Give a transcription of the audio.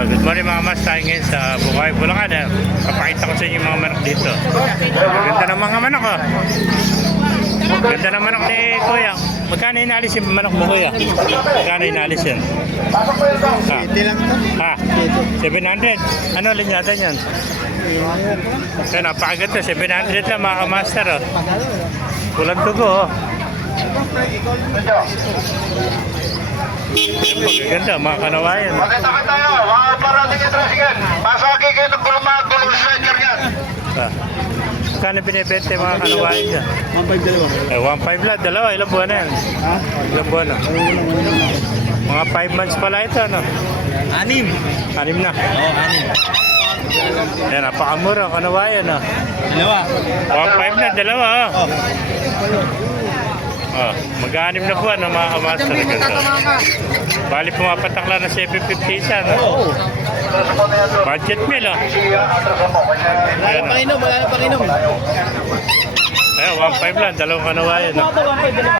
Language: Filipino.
Ah, good morning mga mas tayo ngayon sa Bukay, Bulacan. Eh. Papakita ko sa inyo yung mga manok dito. Ganda ng mga manok oh. Ganda ng manok ni Kuya. Magkano inalis yung manok mo Kuya? Magkano inalis yun? Ha? Ha? 700. Ano linyada yan? Kaya napakaganda. 700 lang mga master oh. Kulang dugo oh. Magaganda mga kanawayan. Pakita ka tayo, gulong striker yan. Ah. Kano binibenta yung mga kanawayan dyan? 1.5 dalawa. Eh, 1.5 lang, dalawa, ilang buwan na yan? Ha? Ilang buwan na? Mga 5 months pala ito, ano? Anim. Anim na. Oo, oh, anim. Yan, napakamura, kanawayan, ah. Dalawa. 1.5 na, dalawa, ah. Oh. Oh, mag-anim na buwan, ang mga kamaster na ganito. Bali, pumapatak lang na 750 isa, no? Oo. Budget meal, ah. Ayan, ah. pakinom, wala na pakinom. Ayan, 1.5 lang, dalawang kanawayan, ah. Mga 1.5 dalawa.